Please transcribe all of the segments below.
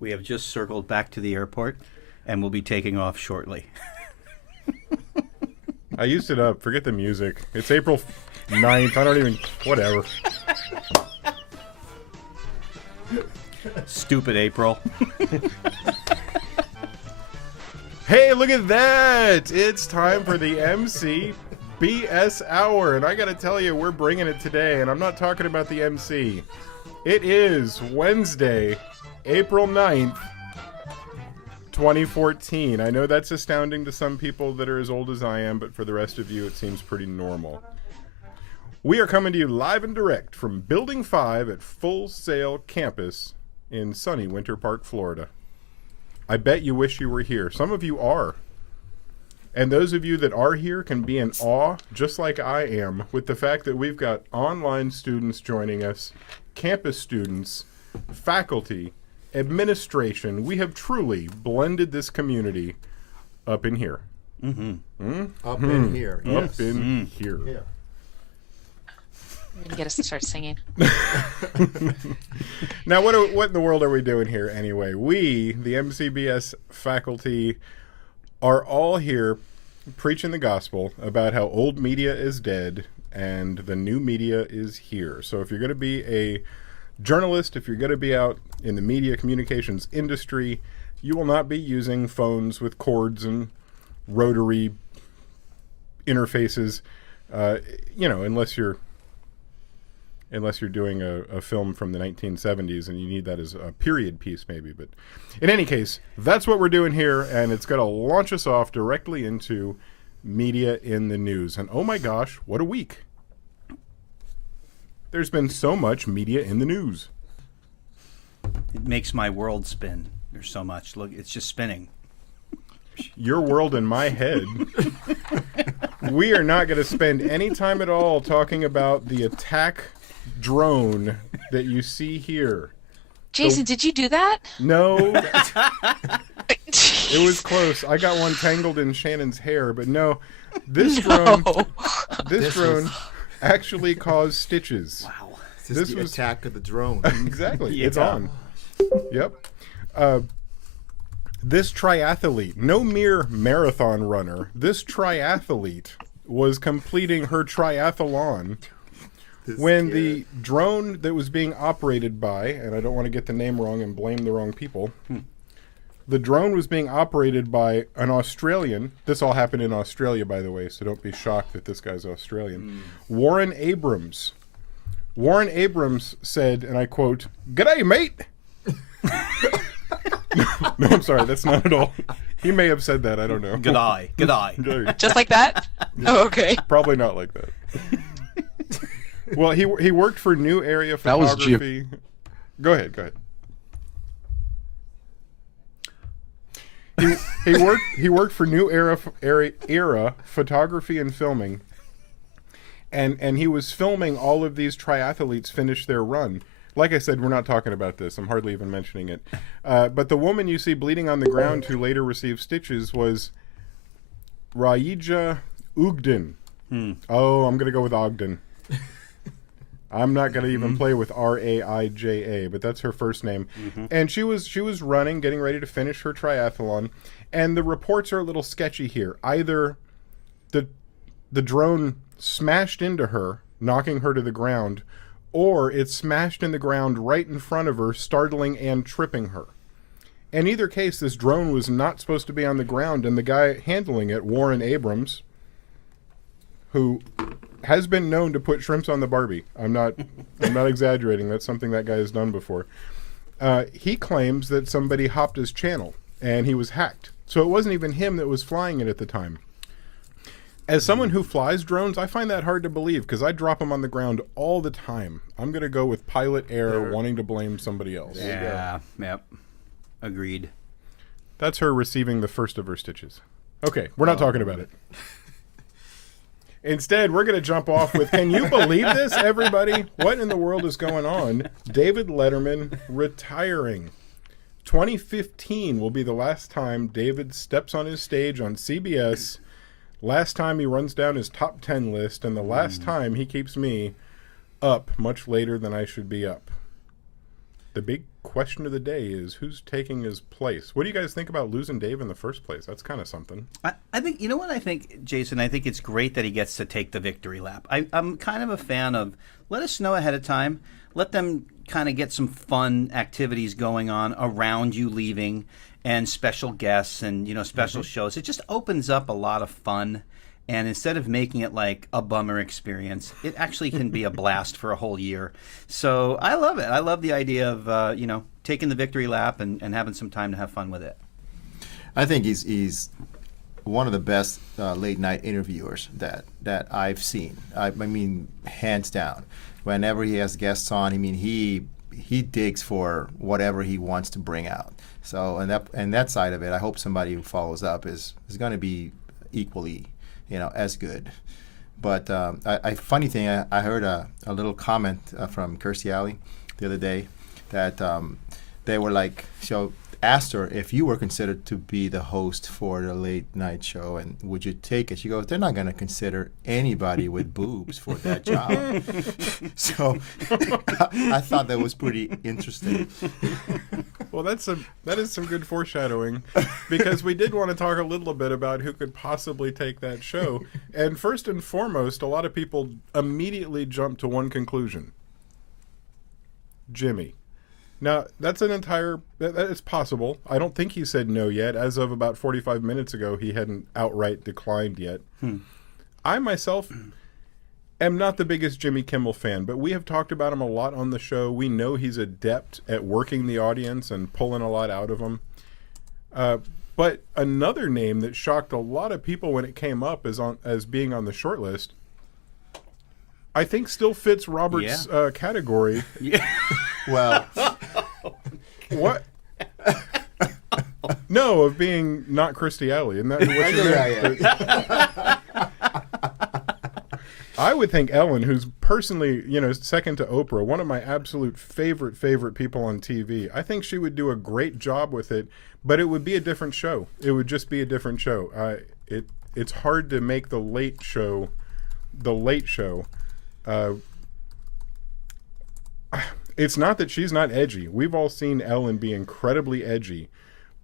We have just circled back to the airport and will be taking off shortly. I used it up. Forget the music. It's April 9th. I don't even... Whatever. Stupid April. Hey, look at that! It's time for the MCBS Hour. And I gotta tell you, we're bringing it today. And I'm not talking about the MC. It is Wednesday, April 9th, 2014. I know that's astounding to some people that are as old as I am, but for the rest of you, it seems pretty normal. We are coming to you live and direct from Building 5 at Full Sail Campus in sunny Winter Park, Florida. I bet you wish you were here. Some of you are. And those of you that are here can be in awe, just like I am, with the fact that we've got online students joining us, campus students, faculty, administration. We have truly blended this community up in here. Mm-hmm. Up in here. Yes. Up in here. Yeah. You're gonna get us to start singing. Now, what in the world are we doing here anyway? We, the MCBS faculty, are all here preaching the gospel about how old media is dead and the new media is here. So if you're going to be a journalist, if you're going to be out in the media communications industry, you will not be using phones with cords and rotary interfaces, unless you're doing a film from the 1970s and you need that as a period piece maybe. But in any case, that's what we're doing here, and it's going to launch us off directly into media in the news. And oh my gosh, what a week. There's been so much media in the news. It makes my world spin. There's so much. Look, it's just spinning. Your world in my head. We are not going to spend any time at all talking about the attack drone that you see here. Jason, did you do that? No. It was close. I got one tangled in Shannon's hair, but no. This drone actually caused stitches. Wow. This was the attack of the drone. Exactly. Yeah. It's on. Yep. This triathlete, no mere marathon runner, this triathlete was completing her triathlon when the drone that was being operated by, and I don't want to get the name wrong and blame the wrong people, the drone was being operated by an Australian. This all happened in Australia, by the way, so don't be shocked that this guy's Australian. Warren Abrams. Warren Abrams said, and I quote, "G'day, mate." No, I'm sorry, that's not at all. He may have said that, I don't know. G'day. G'day. Just like that? Oh, okay. Probably not like that. Well, he worked for New Area That was Photography. Go ahead. He worked for New Era Photography and Filming, and he was filming all of these triathletes finish their run. Like I said, we're not talking about this. I'm hardly even mentioning it. But the woman you see bleeding on the ground who later received stitches was Raija Ogden. Oh, I'm going to go with Ogden. I'm not going to even play with Raija, but that's her first name. And she was running, getting ready to finish her triathlon. And the reports are a little sketchy here. Either the drone smashed into her, knocking her to the ground, or it smashed in the ground right in front of her, startling and tripping her. In either case, this drone was not supposed to be on the ground, and the guy handling it, Warren Abrams, who has been known to put shrimps on the Barbie. I'm not exaggerating. That's something that guy has done before. He claims that somebody hopped his channel, and he was hacked. So it wasn't even him that was flying it at the time. As someone who flies drones, I find that hard to believe because I drop them on the ground all the time. I'm going to go with pilot error, wanting to blame somebody else. Yeah, yep. Agreed. That's her receiving the first of her stitches. Okay, we're not talking about it. Instead, we're going to jump off with, can you believe this, everybody? What in the world is going on? David Letterman retiring. 2015 will be the last time David steps on his stage on CBS. Last time he runs down his top 10 list, and the last time he keeps me up much later than I should be up. the big question of the day is who's taking his place. What do you guys think about losing Dave in the first place? That's kind of something. I think, you know what I think, Jason? I think it's great that he gets to take the victory lap. I'm kind of a fan of let us know ahead of time. Let them kind of get some fun activities going on around you leaving and special guests and, special shows. It just opens up a lot of fun. And instead of making it like a bummer experience, it actually can be a blast for a whole year. So I love it. I love the idea of, taking the victory lap and having some time to have fun with it. I think he's one of the best late night interviewers that I've seen. I mean, hands down. Whenever he has guests on, he digs for whatever he wants to bring out. So and that side of it, I hope somebody who follows up is going to be equally, as good. But funny thing, I heard a little comment from Kirstie Alley the other day that they were like, asked her if you were considered to be the host for the late night show and would you take it. She goes, they're not going to consider anybody with boobs for that job. So I thought that was pretty interesting. Well, that is some good foreshadowing, because we did want to talk a little bit about who could possibly take that show. And first and foremost, a lot of people immediately jump to one conclusion: Jimmy. Now, that's it's possible. I don't think he said no yet. As of about 45 minutes ago, he hadn't outright declined yet. I myself am not the biggest Jimmy Kimmel fan, but we have talked about him a lot on the show. We know he's adept at working the audience and pulling a lot out of them. But another name that shocked a lot of people when it came up as being on the short list, I think still fits Robert's category. Yeah. Well, What? No, of being not Kirstie Alley. Isn't that what you meant? I would think Ellen, who's personally, second to Oprah, one of my absolute favorite people on TV. I think she would do a great job with it, but it would be a different show. It would just be a different show. It's hard to make the late show. It's not that she's not edgy. We've all seen Ellen be incredibly edgy,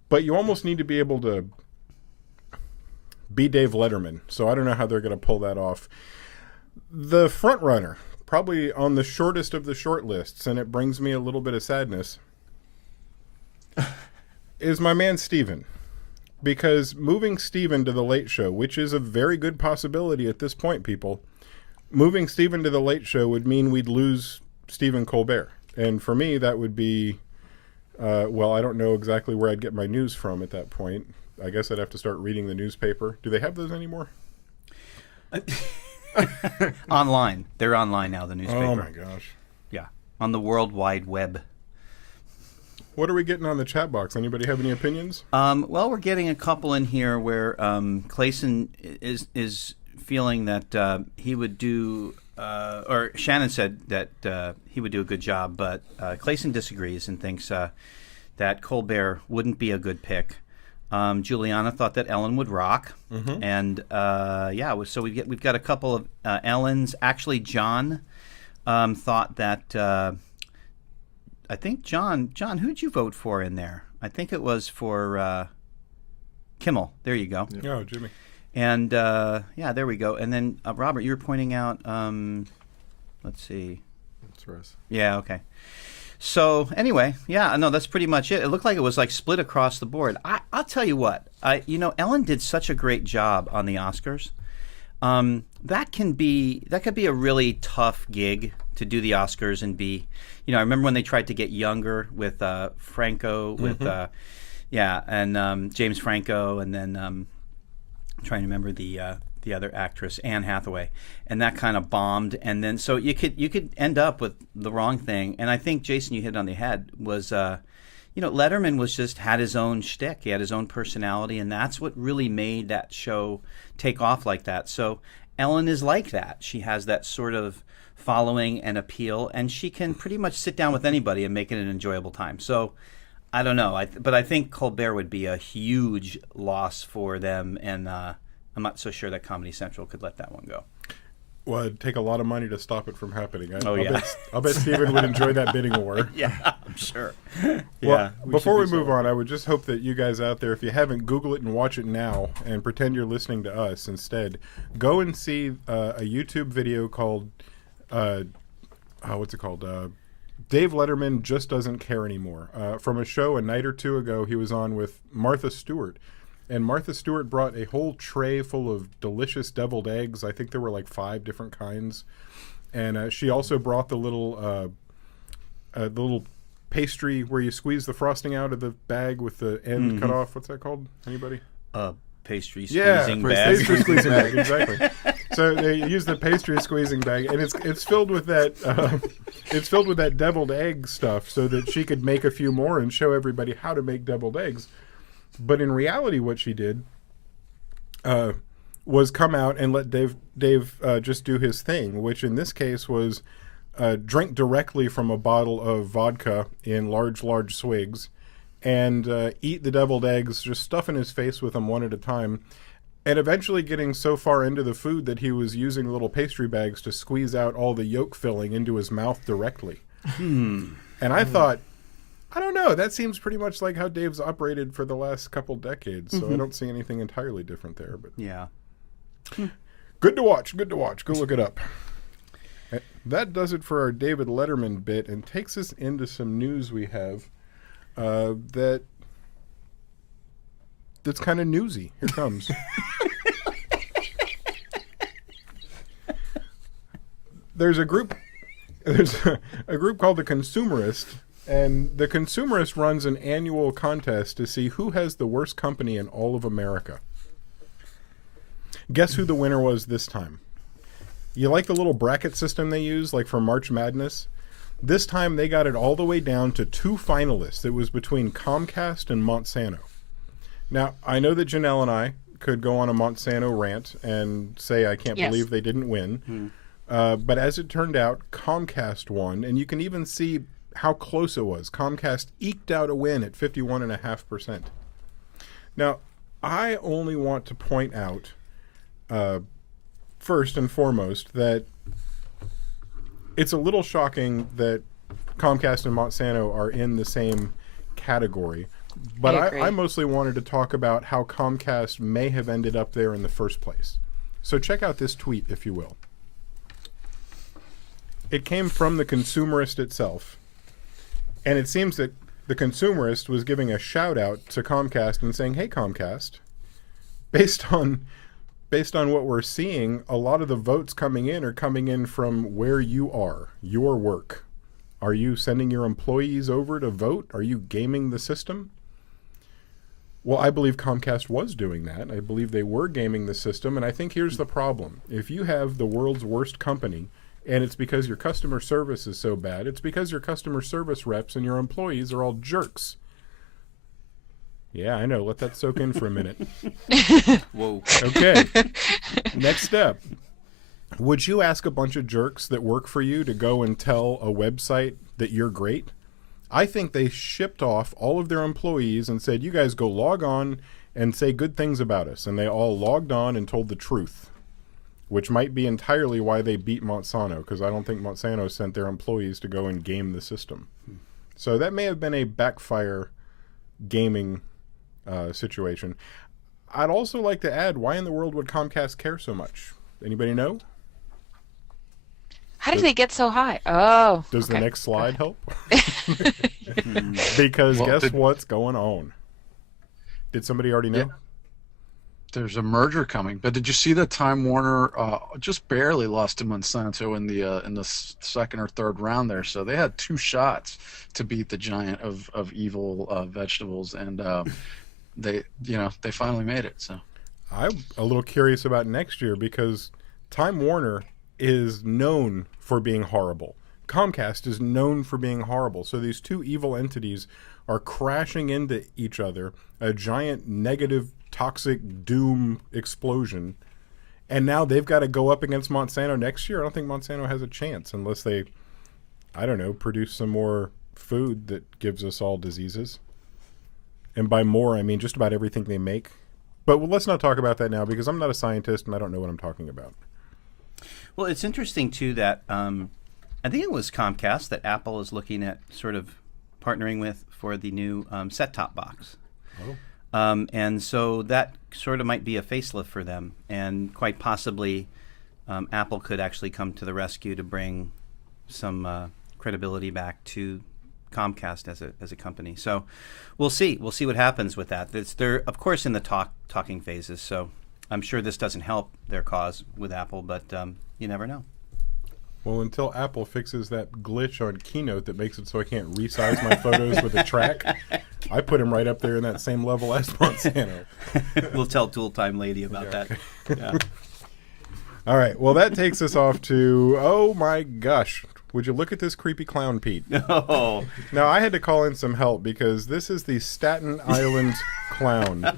but you almost need to be able to be Dave Letterman. So I don't know how they're going to pull that off. The front runner, probably on the shortest of the short lists, and it brings me a little bit of sadness, is my man Steven. Because moving Steven to the Late Show, which is a very good possibility at this point, people, moving Steven to the Late Show would mean we'd lose Stephen Colbert. And for me, that would be, I don't know exactly where I'd get my news from at that point. I guess I'd have to start reading the newspaper. Do they have those anymore? Online. They're online now, the newspaper. Oh, my gosh. Yeah. On the World Wide Web. What are we getting on the chat box? Anybody have any opinions? Well, we're getting a couple in here where Clayson is feeling that he would do... or Shannon said that he would do a good job, but Clayson disagrees and thinks that Colbert wouldn't be a good pick. Juliana thought that Ellen would rock, and so we've got a couple of Ellens. Actually, John thought that I think John, who'd you vote for in there? I think it was for Kimmel. There you go. Oh, Jimmy. And there we go. And then Robert, you were pointing out. Let's see. that's for us. Yeah. Okay. So anyway, that's pretty much it. It looked like it was like split across the board. I'll tell you what. Ellen did such a great job on the Oscars. That could be a really tough gig to do the Oscars and be. I remember when they tried to get younger with Franco, with and James Franco, and then. Trying to remember the other actress, Anne Hathaway, and that kind of bombed, and then so you could end up with the wrong thing. And I think Jason, you hit it on the head. Was Letterman was just had his own shtick. He had his own personality, and that's what really made that show take off like that. So Ellen is like that. She has that sort of following and appeal, and she can pretty much sit down with anybody and make it an enjoyable time. So. I don't know, but I think Colbert would be a huge loss for them, and I'm not so sure that Comedy Central could let that one go. Well, it'd take a lot of money to stop it from happening. Yeah. I'll bet Steven would enjoy that bidding war. Yeah, I'm sure. Well, before we should move on, I would just hope that you guys out there, if you haven't, Google it and watch it now and pretend you're listening to us instead. Go and see a YouTube video called, what's it called? Dave Letterman Just Doesn't Care Anymore. From a show a night or two ago he was on with Martha Stewart. And Martha Stewart brought a whole tray full of delicious deviled eggs. I think there were like 5 different kinds. And she also brought the little pastry where you squeeze the frosting out of the bag with the end cut off. What's that called? Anybody? Pastry squeezing bag. Pastry squeezing bag, exactly. So they use the pastry squeezing bag, and it's filled with that deviled egg stuff, so that she could make a few more and show everybody how to make deviled eggs. But in reality, what she did was come out and let Dave just do his thing, which in this case was drink directly from a bottle of vodka in large swigs, and eat the deviled eggs, just stuffing his face with them one at a time, and eventually getting so far into the food that he was using little pastry bags to squeeze out all the yolk filling into his mouth directly. And I thought, I don't know, that seems pretty much like how Dave's operated for the last couple decades, so I don't see anything entirely different there. But Yeah. good to watch. Go look it up. That does it for our David Letterman bit, and takes us into some news we have that's kind of newsy. Here comes. There's a group called the Consumerist, and the Consumerist runs an annual contest to see who has the worst company in all of America. Guess who the winner was this time? You like the little bracket system they use, like for March Madness? This time they got it all the way down to 2 finalists. It was between Comcast and Monsanto. Now, I know that Janelle and I could go on a Monsanto rant and say I can't believe they didn't win. But as it turned out, Comcast won, and you can even see how close it was. Comcast eked out a win at 51.5%. Now, I only want to point out, first and foremost, that it's a little shocking that Comcast and Monsanto are in the same category. But I mostly wanted to talk about how Comcast may have ended up there in the first place. So check out this tweet, if you will. It came from the Consumerist itself. And it seems that the Consumerist was giving a shout out to Comcast and saying, hey, Comcast, based on what we're seeing, a lot of the votes coming in are coming in from where you are, your work. Are you sending your employees over to vote? Are you gaming the system? Well, I believe Comcast was doing that. I believe they were gaming the system, and I think here's the problem. If you have the world's worst company, and it's because your customer service is so bad, it's because your customer service reps and your employees are all jerks. Yeah, I know. Let that soak in for a minute. Whoa. Okay. Next step. Would you ask a bunch of jerks that work for you to go and tell a website that you're great? I think they shipped off all of their employees and said, you guys go log on and say good things about us. And they all logged on and told the truth, which might be entirely why they beat Monsanto, because I don't think Monsanto sent their employees to go and game the system. So that may have been a backfire gaming situation. I'd also like to add, why in the world would Comcast care so much? Anybody know? How did they get so high? Oh. Does the next slide help? Because guess what's going on? Did somebody already know? Yeah. There's a merger coming, but did you see that Time Warner just barely lost to Monsanto in the second or third round there? So they had 2 shots to beat the giant of evil vegetables, and they finally made it. So I'm a little curious about next year, because Time Warner is known for being horrible. Comcast is known for being horrible. So these 2 evil entities are crashing into each other, a giant negative, toxic doom explosion. And now they've got to go up against Monsanto next year. I don't think Monsanto has a chance unless they, I don't know, produce some more food that gives us all diseases. And by more, I mean just about everything they make. But let's not talk about that now, because I'm not a scientist and I don't know what I'm talking about. Well, it's interesting too that I think it was Comcast that Apple is looking at sort of partnering with for the new set-top box. Oh. And so that sort of might be a facelift for them, and quite possibly Apple could actually come to the rescue to bring some credibility back to Comcast as a company. So we'll see. We'll see what happens with that. They're of course in the talking phases. So I'm sure this doesn't help their cause with Apple, but you never know. Well, until Apple fixes that glitch on Keynote that makes it so I can't resize my photos with a track, I put him right up there in that same level as Monsanto. We'll tell Tool Time Lady about that. Yeah. All right. Well, that takes us off to, oh my gosh. Would you look at this creepy clown, Pete? Oh. Now, I had to call in some help because this is the Staten Island clown.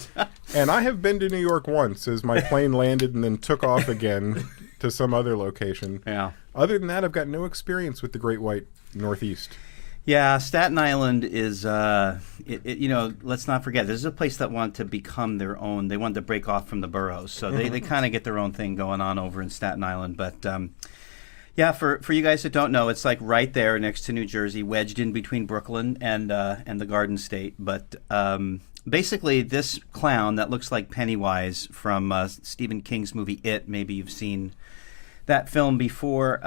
And I have been to New York once as my plane landed and then took off again to some other location. Yeah. Other than that, I've got no experience with the Great White Northeast. Yeah, Staten Island is, let's not forget, this is a place that wanted to become their own. They wanted to break off from the boroughs. So they kind of get their own thing going on over in Staten Island. But, yeah, for you guys that don't know, it's like right there next to New Jersey, wedged in between Brooklyn and the Garden State. But basically, this clown that looks like Pennywise from Stephen King's movie It, maybe you've seen that film before,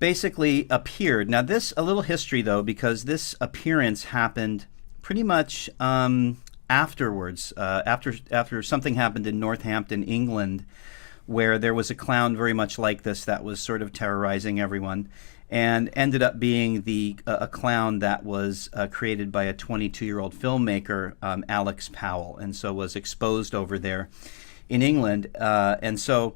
basically appeared. Now, a little history, though, because this appearance happened pretty much afterwards, after something happened in Northampton, England, where there was a clown very much like this that was sort of terrorizing everyone, and ended up being a clown that was created by a 22-year-old filmmaker, Alex Powell, and so was exposed over there in England. And so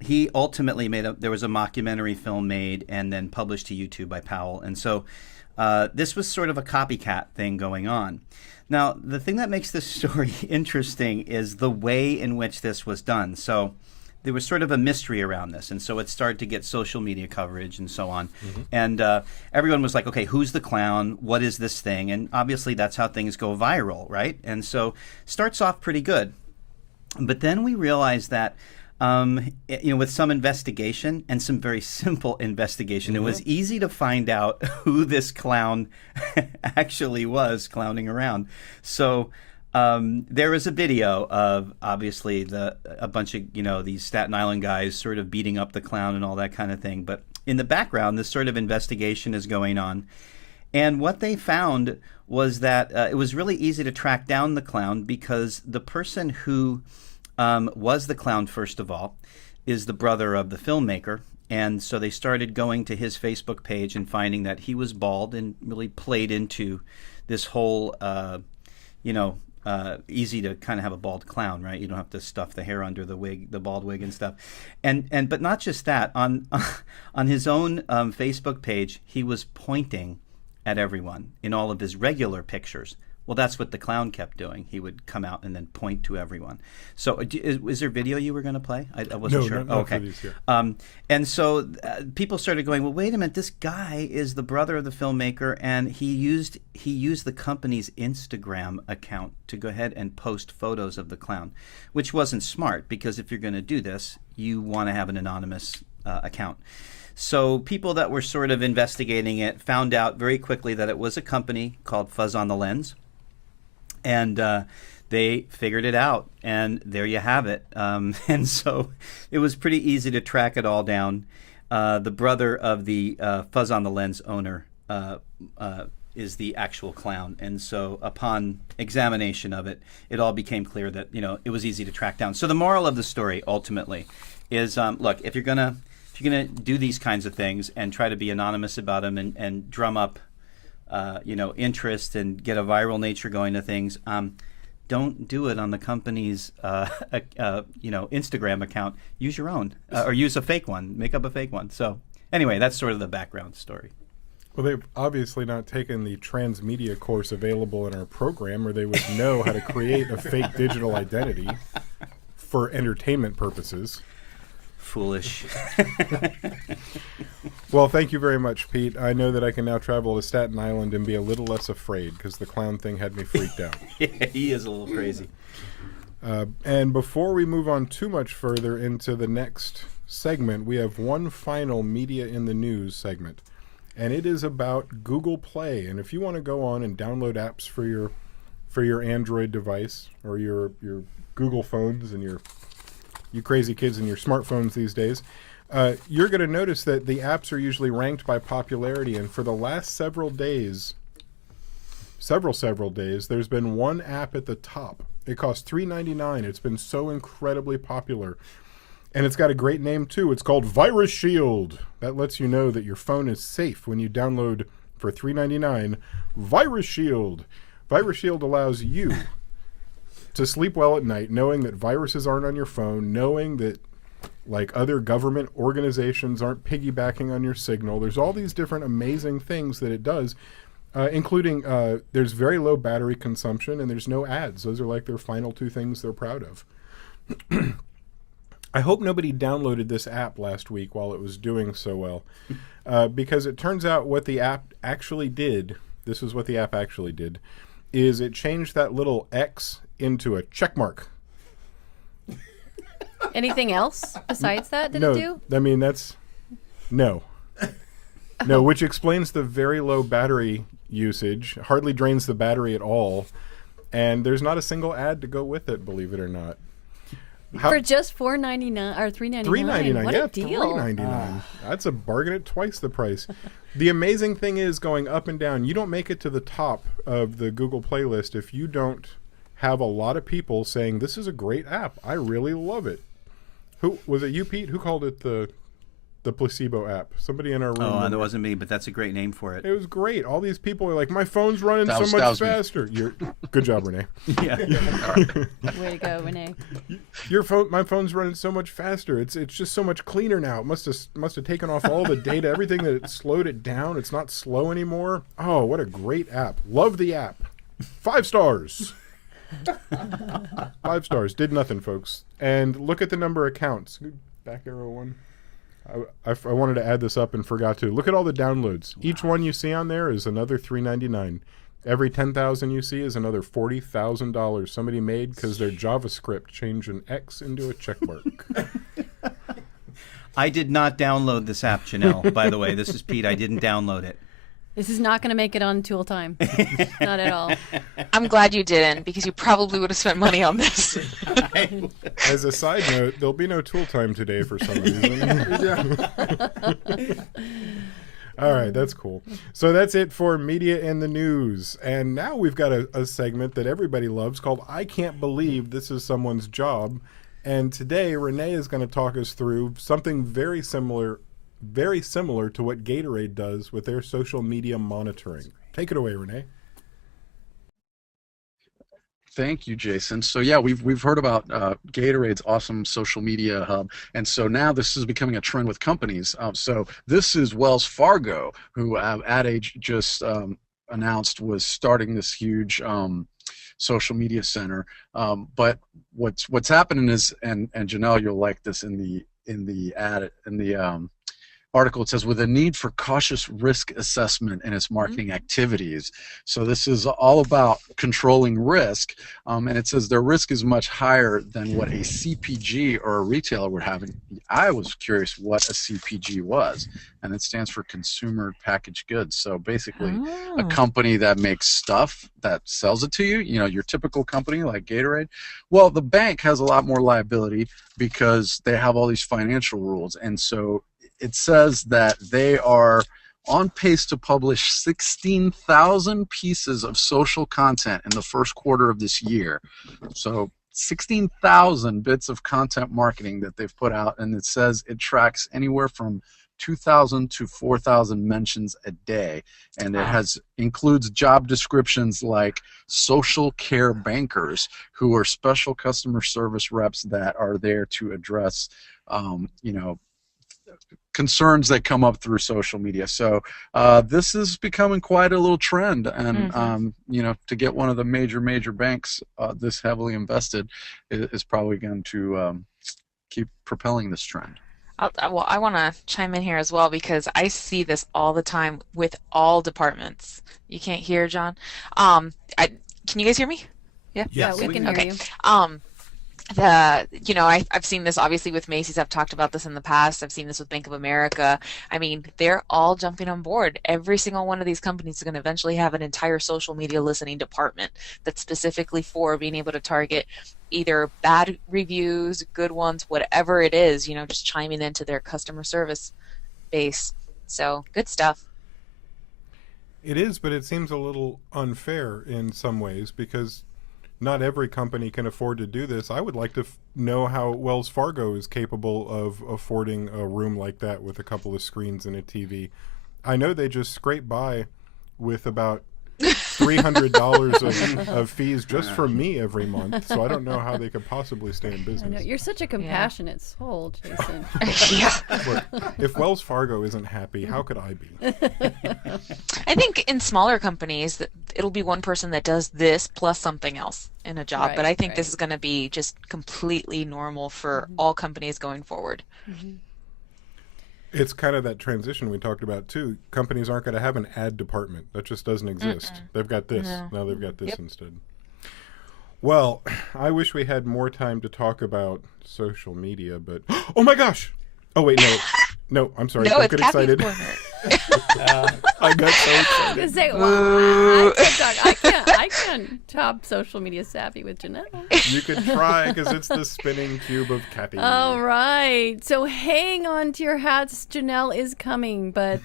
he ultimately there was a mockumentary film made and then published to YouTube by Powell. And so this was sort of a copycat thing going on. Now, the thing that makes this story interesting is the way in which this was done. So there was sort of a mystery around this, and so it started to get social media coverage and so on. Mm-hmm. And everyone was like, okay, who's the clown? What is this thing? And obviously that's how things go viral, right? And so starts off pretty good. But then we realized that with some investigation and some very simple investigation, it was easy to find out who this clown actually was clowning around. So there is a video of obviously a bunch of these Staten Island guys sort of beating up the clown and all that kind of thing. But in the background, this sort of investigation is going on, and what they found was that it was really easy to track down the clown because the person who was the clown, first of all, is the brother of the filmmaker. And so they started going to his Facebook page and finding that he was bald and really played into this whole, easy to kind of have a bald clown, right? You don't have to stuff the hair under the wig, the bald wig and stuff. But not just that, on his own Facebook page, he was pointing at everyone in all of his regular pictures. Well, that's what the clown kept doing. He would come out and then point to everyone. So is there video you were going to play? I wasn't sure. No, okay. And so people started going, well, wait a minute. This guy is the brother of the filmmaker, and he used the company's Instagram account to go ahead and post photos of the clown, which wasn't smart because if you're going to do this, you want to have an anonymous account. So people that were sort of investigating it found out very quickly that it was a company called Fuzz on the Lens. And they figured it out, and there you have it. And so it was pretty easy to track it all down. The brother of the Fuzz on the Lens owner is the actual clown. And so upon examination of it, it all became clear that, it was easy to track down. So the moral of the story ultimately is, look, if you're gonna do these kinds of things and try to be anonymous about them and drum up interest and get a viral nature going to things, don't do it on the company's, Instagram account. Use your own, or use a fake one. Make up a fake one. So anyway, that's sort of the background story. Well, they've obviously not taken the transmedia course available in our program, or they would know how to create a fake digital identity for entertainment purposes. Foolish. Well, thank you very much, Pete. I know that I can now travel to Staten Island and be a little less afraid because the clown thing had me freaked out. Yeah, he is a little crazy. And before we move on too much further into the next segment, we have one final media in the news segment, and it is about Google Play. And if you want to go on and download apps for your Android device or your Google phones and you crazy kids and your smartphones these days, you're going to notice that the apps are usually ranked by popularity. And for the last several days, there's been one app at the top. It costs $3.99. It's been so incredibly popular. And it's got a great name, too. It's called Virus Shield. That lets you know that your phone is safe when you download, for $3.99, Virus Shield. Virus Shield allows you to sleep well at night, knowing that viruses aren't on your phone, knowing that, like, other government organizations aren't piggybacking on your signal. There's all these different amazing things that it does, including there's very low battery consumption and there's no ads. Those are like their final two things they're proud of. I hope nobody downloaded this app last week while it was doing so well, because it turns out what the app actually did, this is what the app actually did, is it changed that little X into a check mark. Anything else besides that did No, it do? I mean, that's... No. No, which explains the very low battery usage, hardly drains the battery at all, and there's not a single ad to go with it, believe it or not. For just $4.99 or $3.99. $3.99, What yeah, a deal! $3.99. That's a bargain at twice the price. The amazing thing is, going up and down, you don't make it to the top of the Google playlist if you don't have a lot of people saying, this is a great app. I really love it. Who was it? You, Pete? Who called it the placebo app? Somebody in our room. Oh, that wasn't me, but that's a great name for it. It was great. All these people are like, my phone's running That so was much me. faster. Good job, Renee. Yeah. Way to go, Renee. My phone's running so much faster. It's just so much cleaner now. It must have taken off all the data, everything that it slowed it down. It's not slow anymore. Oh, what a great app. Love the app. 5 stars. 5 stars. Did nothing, folks. And look at the number of counts. Back arrow one. I wanted to add this up and forgot to. Look at all the downloads. Wow. Each one you see on there is another $3.99. Every 10,000 you see is another $40,000 somebody made because their JavaScript changed an X into a check mark. I did not download this app, Janelle, by the way. This is Pete. I didn't download it. This is not going to make it on Tool Time. Not at all. I'm glad you didn't, because you probably would have spent money on this. As a side note, there'll be no Tool Time today for some reason. All right, that's cool. So that's it for Media in the News. And now we've got a segment that everybody loves called I Can't Believe This Is Someone's Job. And today, Renee is going to talk us through something very similar to what Gatorade does with their social media monitoring. Take it away, Renee. Thank you, Jason. So yeah, we've heard about Gatorade's awesome social media hub, and so now this is becoming a trend with companies. So this is Wells Fargo, who Ad Age just announced was starting this huge social media center. But what's happening is, and Janelle, you'll like this in the article, it says, with a need for cautious risk assessment in its marketing activities. So this is all about controlling risk, and it says their risk is much higher than what a CPG or a retailer would have. And I was curious what a CPG was, and it stands for consumer packaged goods. So basically a company that makes stuff that sells it to you, your typical company like Gatorade. Well, the bank has a lot more liability because they have all these financial rules, and so it says that they are on pace to publish 16,000 pieces of social content in the first quarter of this year. So 16,000 bits of content marketing that they've put out, and it says it tracks anywhere from 2,000 to 4,000 mentions a day, and it includes job descriptions like social care bankers, who are special customer service reps that are there to address concerns that come up through social media. So this is becoming quite a little trend, and to get one of the major banks this heavily invested is probably going to keep propelling this trend. Well, I want to chime in here as well, because I see this all the time with all departments. You can't hear, John? Can you guys hear me? Yeah. Yeah, we can hear you. I've seen this obviously with Macy's. I've talked about this in the past. I've seen this with Bank of America. I mean, they're all jumping on board. Every single one of these companies is going to eventually have an entire social media listening department that's specifically for being able to target either bad reviews, good ones, whatever it is, just chiming into their customer service base. So good stuff. It is, but it seems a little unfair in some ways because not every company can afford to do this. I would like to know how Wells Fargo is capable of affording a room like that with a couple of screens and a TV. I know they just scrape by with about $300 of fees just for me every month, so I don't know how they could possibly stay in business. I know. You're such a compassionate soul, Jason. Yeah. Look, if Wells Fargo isn't happy, how could I be? I think in smaller companies, it'll be one person that does this plus something else in a job. But I think this is going to be just completely normal for all companies going forward. Mm-hmm. It's kind of that transition we talked about, too. Companies aren't going to have an ad department. That just doesn't exist. They've got this. No. Now they've got this instead. Well, I wish we had more time to talk about social media, but... Oh, my gosh! Oh, wait, no. No, I'm sorry. No, Don't it's get Kathy's excited. corner. I got so I was excited. gonna say, well, I can't top social media savvy with Janelle. You could try, because it's the spinning cube of Kathy. All right, so hang on to your hats. Janelle is coming, but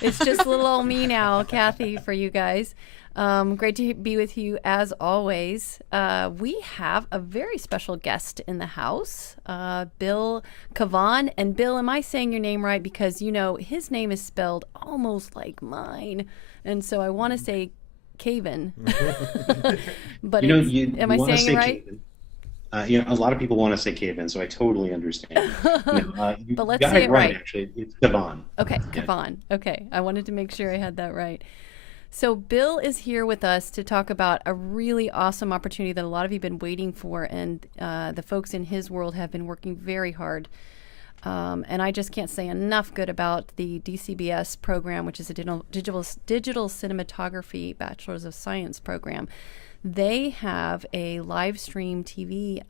it's just little old me now, Kathy, for you guys. Great to be with you as always. We have a very special guest in the house, Bill Cavan. And Bill, am I saying your name right? Because, his name is spelled almost like mine. And so I want to say Cavan. But am I saying it right? A lot of people want to say Cavan, so I totally understand. You But let's got say it it right, right. actually. It's Cavan. Okay, Cavan. Okay, I wanted to make sure I had that right. So Bill is here with us to talk about a really awesome opportunity that a lot of you have been waiting for, and the folks in his world have been working very hard. And I just can't say enough good about the DCBS program, which is a digital cinematography Bachelor's of Science program. They have a live stream TV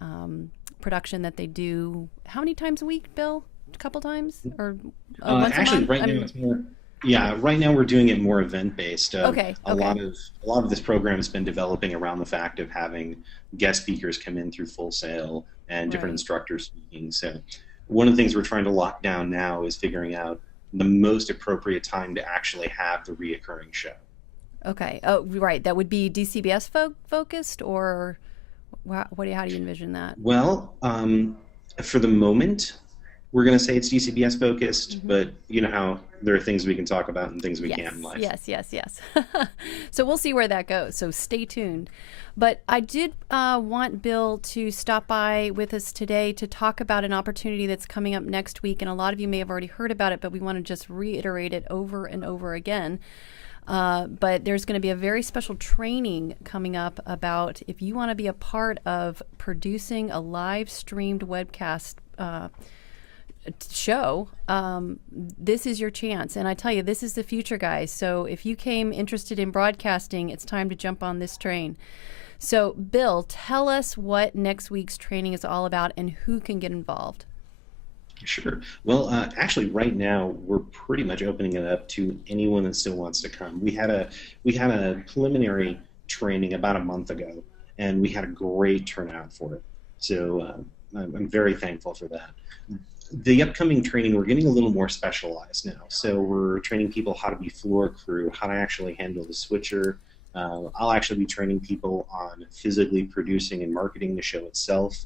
production that they do how many times a week, Bill? A couple times? Or once Actually, a month? right now it's more... Yeah, right now we're doing it more event-based. Okay. A lot of this program has been developing around the fact of having guest speakers come in through Full Sail and different instructors speaking. So one of the things we're trying to lock down now is figuring out the most appropriate time to actually have the reoccurring show. Okay. Oh, right. That would be DCBS focused, or how do you envision that? Well, for the moment, we're going to say it's DCBS focused, but you know how there are things we can talk about and things we can't in life. Yes. So we'll see where that goes. So stay tuned. But I did want Bill to stop by with us today to talk about an opportunity that's coming up next week. And a lot of you may have already heard about it, but we want to just reiterate it over and over again. But there's going to be a very special training coming up about if you want to be a part of producing a live streamed webcast show, this is your chance. And I tell you, this is the future, guys. So if you came interested in broadcasting, it's time to jump on this train. So Bill, tell us what next week's training is all about and who can get involved. Sure. Well, actually, right now we're pretty much opening it up to anyone that still wants to come. We had a preliminary training about a month ago, and we had a great turnout for it. So I'm very thankful for that. The upcoming training, we're getting a little more specialized now. So we're training people how to be floor crew, how to actually handle the switcher. I'll actually be training people on physically producing and marketing the show itself.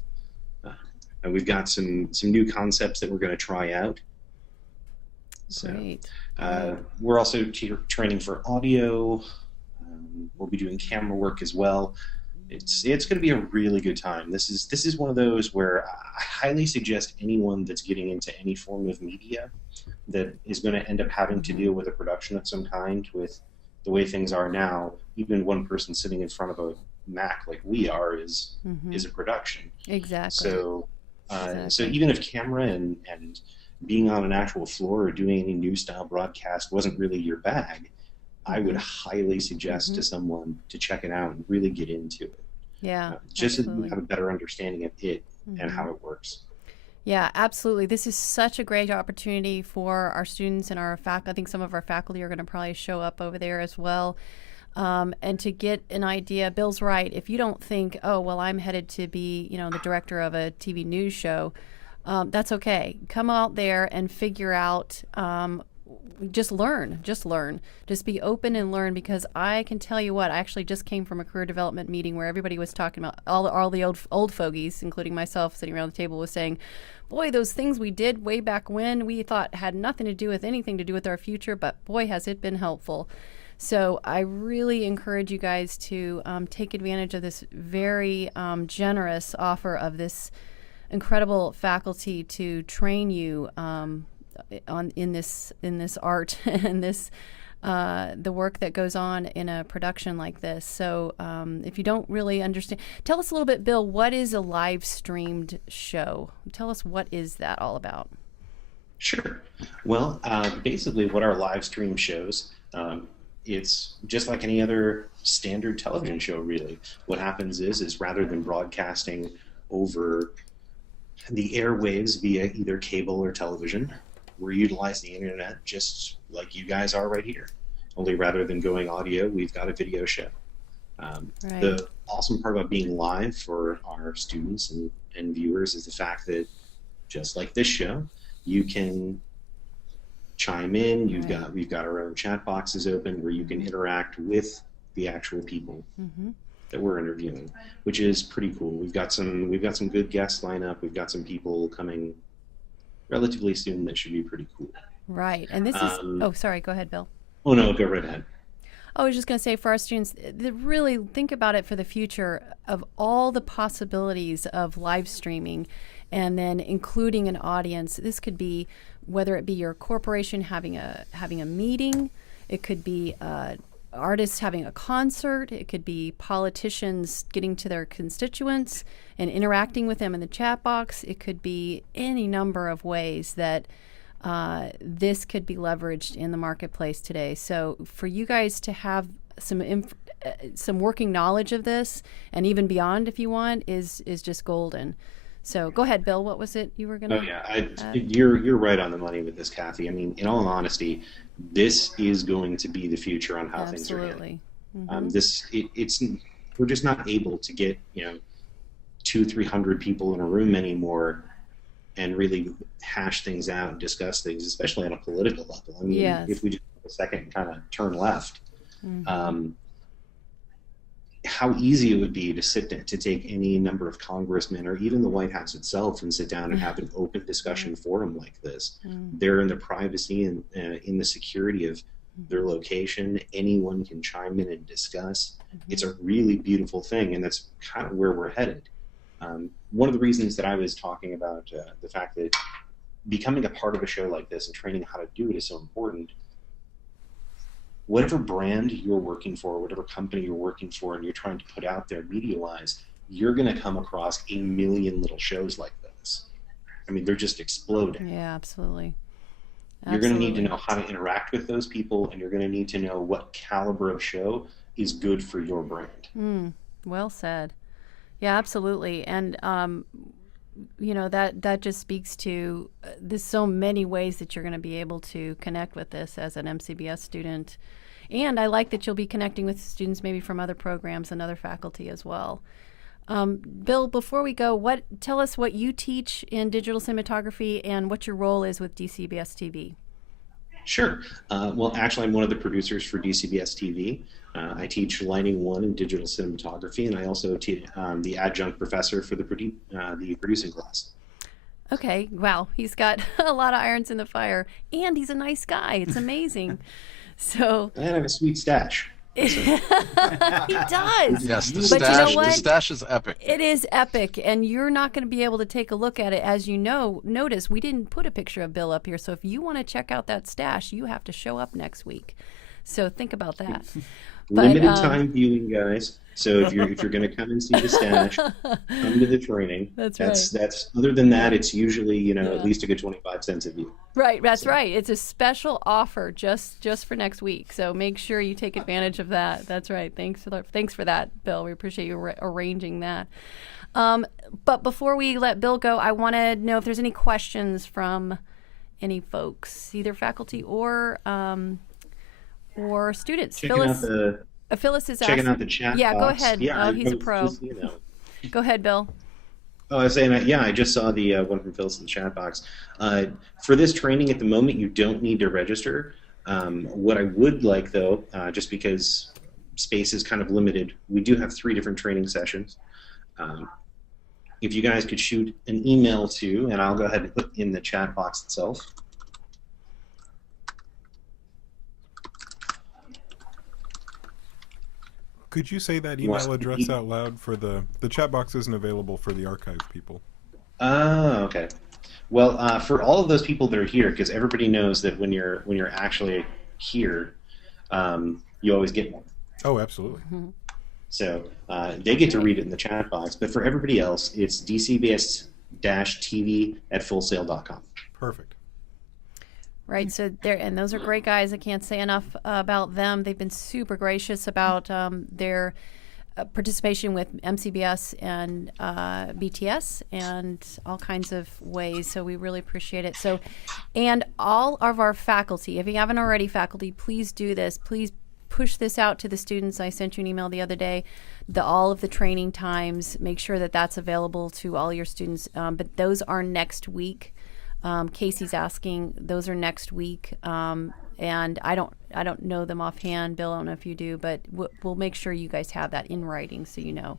And we've got some new concepts that we're going to try out. So Great. we're also training for audio. We'll be doing camera work as well. It's going to be a really good time. This is one of those where I highly suggest anyone that's getting into any form of media that is going to end up having to deal with a production of some kind. With the way things are now, even one person sitting in front of a Mac like we are is a production. Exactly. So so even if camera and being on an actual floor or doing any news style broadcast wasn't really your bag, I would highly suggest to someone to check it out and really get into it. Yeah, just so that absolutely. you have a better understanding of it and how it works. Yeah, absolutely. This is such a great opportunity for our students and our faculty. I think some of our faculty are going to probably show up over there as well. And to get an idea, Bill's right. If you don't think, oh, well, I'm headed to be, the director of a TV news show, that's okay. Come out there and figure out, just learn. Just be open and learn, because I can tell you what, I actually just came from a career development meeting where everybody was talking about, all the old fogies, including myself sitting around the table, was saying, boy, those things we did way back when we thought had nothing to do with anything to do with our future, but boy, has it been helpful. So I really encourage you guys to take advantage of this very generous offer of this incredible faculty to train you in this art and this the work that goes on in a production like this. So if you don't really understand, tell us a little bit, Bill, what is a live streamed show? Tell us, what is that all about? Sure. Well, basically what our live stream shows, it's just like any other standard television show, really. What happens is rather than broadcasting over the airwaves via either cable or television, we're utilizing the internet just like you guys are right here. Only rather than going audio, we've got a video show. Right. The awesome part about being live for our students and viewers is the fact that, just like this show, you can chime in. We've got our own chat boxes open where you can interact with the actual people that we're interviewing, which is pretty cool. We've got some good guests lined up. We've got some people coming relatively soon that should be pretty cool. Right. And this is, oh, sorry, go ahead, Bill. Oh, no, go right ahead. I was just going to say, for our students, really think about it for the future of all the possibilities of live streaming, and then including an audience. This could be, whether it be your corporation having a meeting, it could be artists having a concert, it could be politicians getting to their constituents and interacting with them in the chat box. It could be any number of ways that this could be leveraged in the marketplace today. So for you guys to have some working knowledge of this, and even beyond if you want, is just golden. So go ahead, Bill. What was it you were going to? Oh yeah, you're right on the money with this, Kathy. I mean, in all honesty, this is going to be the future on how things are heading. We're just not able to get 200-300 people in a room anymore and really hash things out and discuss things, especially on a political level. I mean, if we just take a second and kind of turn left, how easy it would be to take any number of congressmen or even the White House itself and sit down and have an open discussion forum like this. They're in the privacy and in the security of their location. Anyone can chime in and discuss. It's a really beautiful thing, and that's kind of where we're headed. One of the reasons that I was talking about the fact that becoming a part of a show like this and training how to do it is so important. Whatever brand you're working for, whatever company you're working for, and you're trying to put out there media-wise, you're going to come across a million little shows like this. I mean, they're just exploding. Yeah, absolutely. You're going to need to know how to interact with those people, and you're going to need to know what caliber of show is good for your brand. Well said. Yeah, absolutely. And that just speaks to there's so many ways that you're going to be able to connect with this as an MCBS student. And I like that you'll be connecting with students maybe from other programs and other faculty as well. Bill, before we go, tell us what you teach in digital cinematography and what your role is with DCBS TV. Sure. Well, actually, I'm one of the producers for DCBS TV. I teach Lighting 1 in digital cinematography, and I also teach the adjunct professor for the producing class. Okay, wow, he's got a lot of irons in the fire, and he's a nice guy. It's amazing. So And I have a sweet stash. He does. Yes, the But stash, you know what? the stash is epic. It is epic, and you're not going to be able to take a look at it. As you know, notice we didn't put a picture of Bill up here, so if you want to check out that stash, you have to show up next week. So think about that. Limited time viewing, guys. So if you're going to come and see the stash, come to the training. That's right. That's other than that, it's usually at least a good 25 cents a view. Right, that's right. It's a special offer just for next week. So make sure you take advantage of that. That's right. Thanks for that, Bill. We appreciate you arranging that. But before we let Bill go, I want to know if there's any questions from any folks, either faculty or students. Phyllis is checking asking. out the chat Yeah, box. Go ahead. Yeah, he's a pro. Go ahead, Bill. Oh, I was saying, I just saw the one from Phyllis in the chat box. For this training at the moment, you don't need to register. What I would like, though, just because space is kind of limited, we do have 3 different training sessions. If you guys could shoot an email to, and I'll go ahead and put in the chat box itself. Could you say that email address out loud for the chat box isn't available for the archive people? Oh, okay. Well, for all of those people that are here, because everybody knows that when you're actually here, you always get more. Oh, absolutely. Mm-hmm. So they get to read it in the chat box, but for everybody else, it's dcbs-tv@fullsail.com. Perfect. Right, so those are great guys. I can't say enough about them. They've been super gracious about their participation with MCBS and BTS and all kinds of ways. So we really appreciate it. So, and all of our faculty, if you haven't already, faculty, please do this. Please push this out to the students. I sent you an email the other day. All of the training times. Make sure that that's available to all your students. But those are next week. Casey's asking, those are next week, and I don't know them offhand. Bill, I don't know if you do, but we'll make sure you guys have that in writing so you know.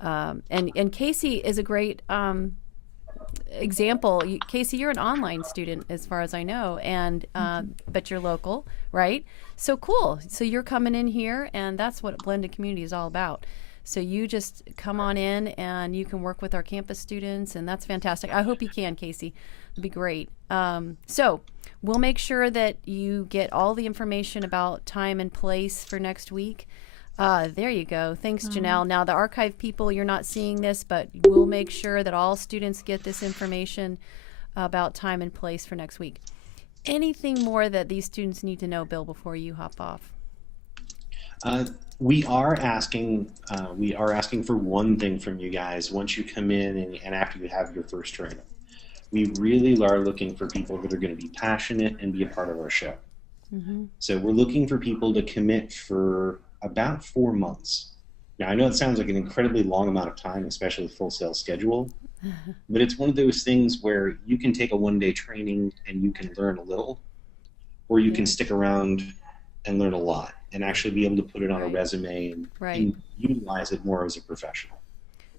And Casey is a great example. Casey, you're an online student as far as I know, and but you're local, right? So cool. So you're coming in here, and that's what blended community is all about. So you just come on in and you can work with our campus students, and that's fantastic. I hope you can, Casey. It'd be great. So we'll make sure that you get all the information about time and place for next week. There you go. Thanks, Janelle. Now, the archive people, you're not seeing this, but we'll make sure that all students get this information about time and place for next week. Anything more that these students need to know, Bill, before you hop off? We are asking for one thing from you guys once you come in and after you have your first training. We really are looking for people that are going to be passionate and be a part of our show. Mm-hmm. So we're looking for people to commit for about 4 months. Now, I know it sounds like an incredibly long amount of time, especially with Full Sail schedule, but it's one of those things where you can take a one-day training and you can learn a little, or you can stick around and learn a lot and actually be able to put it on a resume and utilize it more as a professional.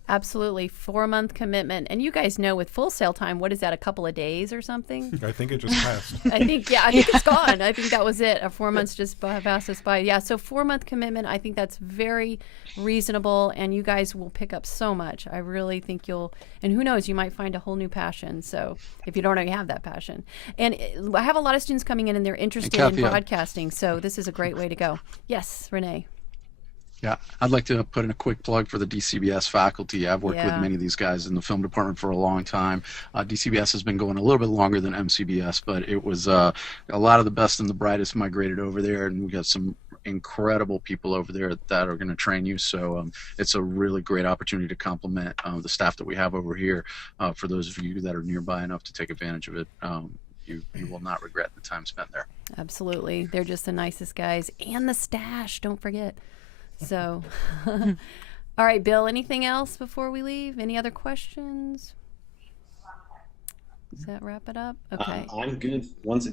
Absolutely. 4-month commitment. And you guys know with Full Sail time, what is that, a couple of days or something? I think it just passed. I think it's gone. I think that was it. 4 months just passed us by. Yeah, so 4-month commitment, I think that's very reasonable, and you guys will pick up so much. I really think and who knows, you might find a whole new passion, so if you don't already have that passion. And I have a lot of students coming in, and they're interested in broadcasting, so this is a great way to go. Yes, Renee. Yeah, I'd like to put in a quick plug for the DCBS faculty. I've worked with many of these guys in the film department for a long time. DCBS has been going a little bit longer than MCBS, but it was a lot of the best and the brightest migrated over there, and we got some incredible people over there that are going to train you. So it's a really great opportunity to complement the staff that we have over here. For those of you that are nearby enough to take advantage of it, you will not regret the time spent there. Absolutely. They're just the nicest guys. And the stash, don't forget. So, all right, Bill, anything else before we leave? Any other questions? Does that wrap it up? Okay. I'm good.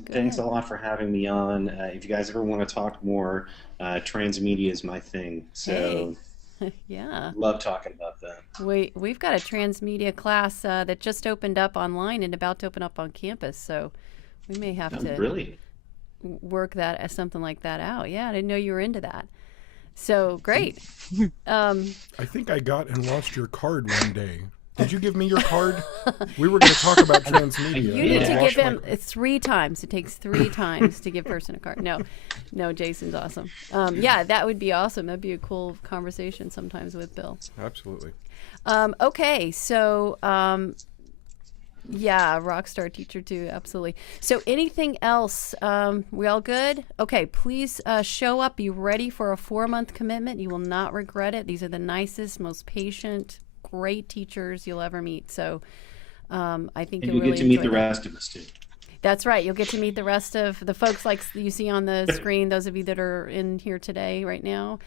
Thanks a lot for having me on. If you guys ever want to talk more, transmedia is my thing. So, yeah. Love talking about that. We've got a transmedia class that just opened up online and about to open up on campus. So, we may have to work that as something like that out. Yeah, I didn't know you were into that. So great. I think I got and lost your card one day. Did you give me your card? We were going to talk about transmedia. You need to give him 3 times. It takes 3 times to give person a card. No, Jason's awesome. Yeah, that would be awesome. That'd be a cool conversation sometimes with Bill. Absolutely. Okay, so yeah, rock star teacher too, absolutely. So anything else? We all good? Okay, please show up. Be ready for a 4-month commitment. You will not regret it. These are the nicest, most patient, great teachers you'll ever meet. So I think and you'll you really get to meet enjoy the that. rest of us too. That's right. You'll get to meet the rest of the folks like you see on the screen. Those of you that are in here today, right now,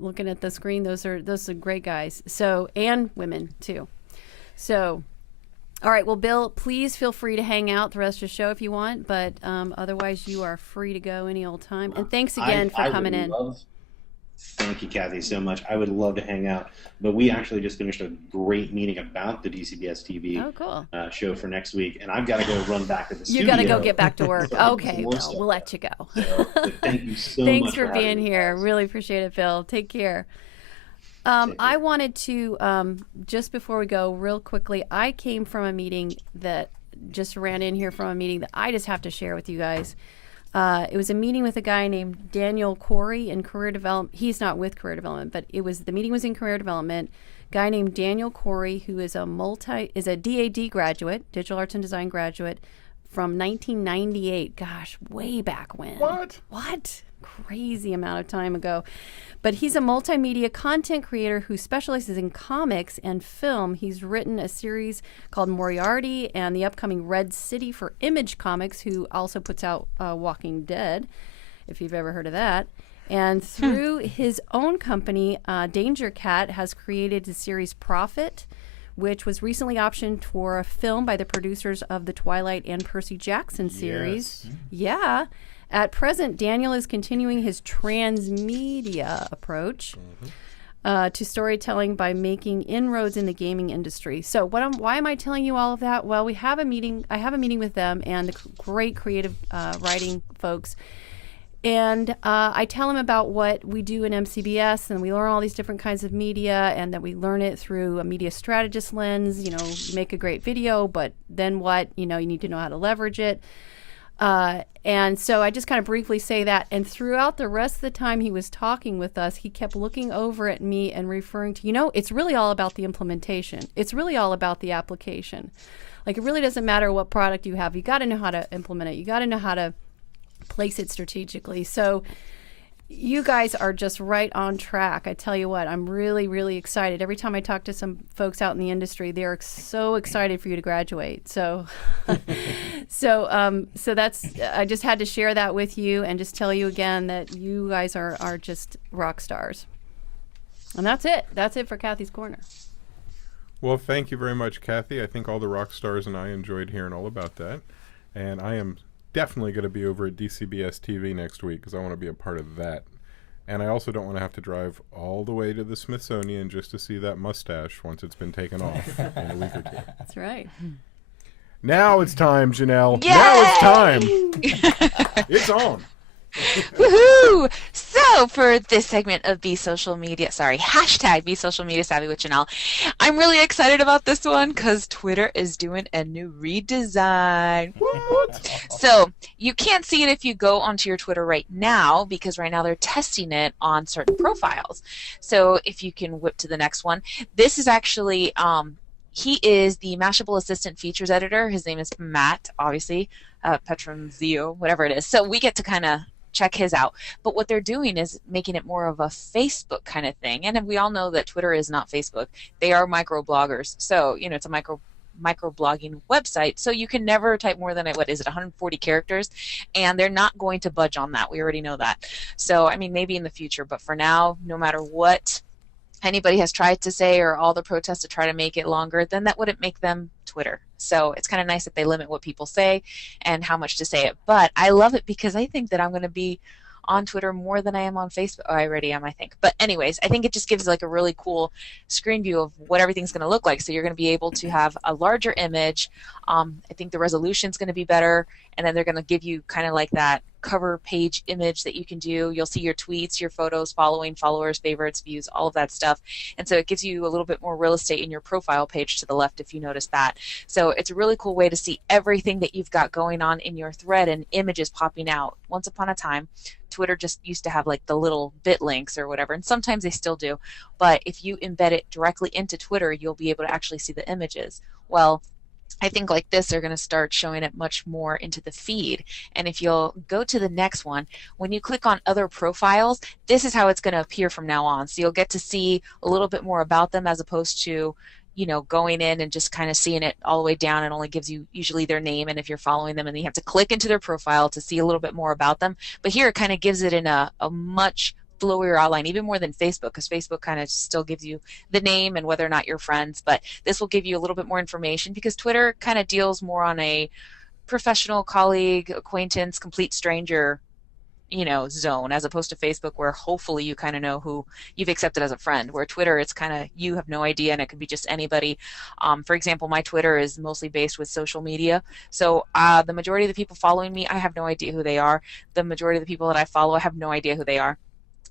looking at the screen, those are great guys. So, and women too. So, all right. Well, Bill, please feel free to hang out the rest of the show if you want, but otherwise you are free to go any old time. And thanks again for coming in. Thank you, Kathy, so much. I would love to hang out, but we actually just finished a great meeting about the DCBS TV show for next week, and I've got to go run back to the studio. You got to go get back to work. Okay, well, we'll let you go. So, thank you so much. Thanks for being here. Really appreciate it, Bill. Take care. I wanted to, just before we go, real quickly, I came from a meeting that just ran in here from a meeting that I just have to share with you guys. It was a meeting with a guy named Daniel Corey in career development. He's not with career development, but the meeting was in career development. Guy named Daniel Corey, who is a DAD graduate, digital arts and design graduate, from 1998. Gosh, way back when. What? Crazy amount of time ago. But he's a multimedia content creator who specializes in comics and film. He's written a series called Moriarty and the upcoming Red City for Image Comics, who also puts out Walking Dead, if you've ever heard of that. And through his own company, Danger Cat has created the series Prophet, which was recently optioned for a film by the producers of the Twilight and Percy Jackson series. Yes. Yeah. At present, Daniel is continuing his transmedia approach to storytelling by making inroads in the gaming industry. So why am I telling you all of that? Well, I have a meeting with them and the great creative writing folks. And I tell them about what we do in MCBS, and we learn all these different kinds of media, and that we learn it through a media strategist lens. You make a great video, but then what? You need to know how to leverage it. And so I just kind of briefly say that. And throughout the rest of the time he was talking with us, he kept looking over at me and referring to, it's really all about the implementation. It's really all about the application. Like, it really doesn't matter what product you have. You got to know how to implement it. You got to know how to place it strategically. So you guys are just right on track. I tell you what, I'm really, really excited. Every time I talk to some folks out in the industry, they're so excited for you to graduate. So, so that's, I just had to share that with you and just tell you again that you guys are just rock stars. And that's it. That's it for Kathy's Corner. Well, thank you very much, Kathy. I think all the rock stars and I enjoyed hearing all about that. And I am definitely going to be over at DCBS TV next week because I want to be a part of that. And I also don't want to have to drive all the way to the Smithsonian just to see that mustache once it's been taken off in a week or two. That's right. Now it's time, Janelle. Yay! Now it's time. It's on. Woohoo! So for this segment of Be Social Media Savvy with Janelle, I'm really excited about this one because Twitter is doing a new redesign. So you can't see it if you go onto your Twitter right now because right now they're testing it on certain profiles. So if you can whip to the next one, this is actually he is the Mashable Assistant Features Editor. His name is Matt, obviously, Petronzio, whatever it is. So we get to kind of check his out. But what they're doing is making it more of a Facebook kind of thing. And we all know that Twitter is not Facebook. They are microbloggers. So, it's a microblogging website. So you can never type more than, 140 characters. And they're not going to budge on that. We already know that. So, maybe in the future. But for now, no matter what anybody has tried to say or all the protests to try to make it longer, then that wouldn't make them Twitter. So it's kind of nice that they limit what people say and how much to say it. But I love it because I think that I'm going to be on Twitter more than I am on Facebook. Oh, I already am, I think. But anyways, I think it just gives like a really cool screen view of what everything's going to look like. So you're going to be able to have a larger image. I think the resolution's going to be better. And then they're going to give you kind of like that cover page image that you can do. You'll see your tweets, your photos, following, followers, favorites, views, all of that stuff. And so it gives you a little bit more real estate in your profile page to the left if you notice that. So it's a really cool way to see everything that you've got going on in your thread and images popping out. Once upon a time, Twitter just used to have like the little bit links or whatever, and sometimes they still do. But if you embed it directly into Twitter, you'll be able to actually see the images. Well, I think like this, they're going to start showing it much more into the feed. And if you'll go to the next one, when you click on other profiles, this is how it's going to appear from now on. So you'll get to see a little bit more about them as opposed to, you know, going in and just kind of seeing it all the way down. It only gives you usually their name, and if you're following them, and then you have to click into their profile to see a little bit more about them. But here it kind of gives it in a much flowier outline, even more than Facebook, because Facebook kind of still gives you the name and whether or not you're friends. But this will give you a little bit more information, because Twitter kind of deals more on a professional, colleague, acquaintance, complete stranger, you know, zone, as opposed to Facebook, where hopefully you kind of know who you've accepted as a friend. Where Twitter, it's kind of, you have no idea, and it could be just anybody. For example, my Twitter is mostly based with social media, so the majority of the people following me, I have no idea who they are. The majority of the people that I follow, I have no idea who they are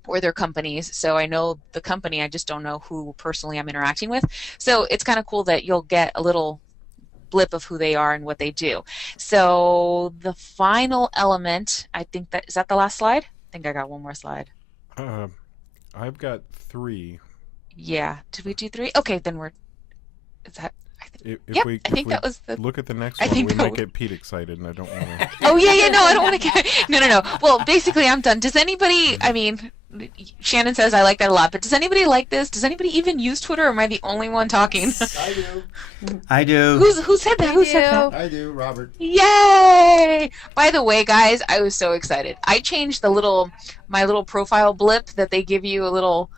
or their companies. So I know the company, I just don't know who personally I'm interacting with. So it's kind of cool that you'll get a little blip of who they are and what they do. So the final element, I think that, is that the last slide? I think I got one more slide. I've got 3. Yeah. Did we do 3? Okay, then is that, I think that was the. Look at the next one, we might get Pete excited, and I don't want to. Oh yeah, no, I don't want to get. No. Well, basically, I'm done. Does anybody? I mean, Shannon says I like that a lot, but does anybody like this? Does anybody even use Twitter, or am I the only one talking? I do. I do. Who said that? Who said that? I do, Robert. Yay! By the way, guys, I was so excited. I changed my little profile blip that they give you, a little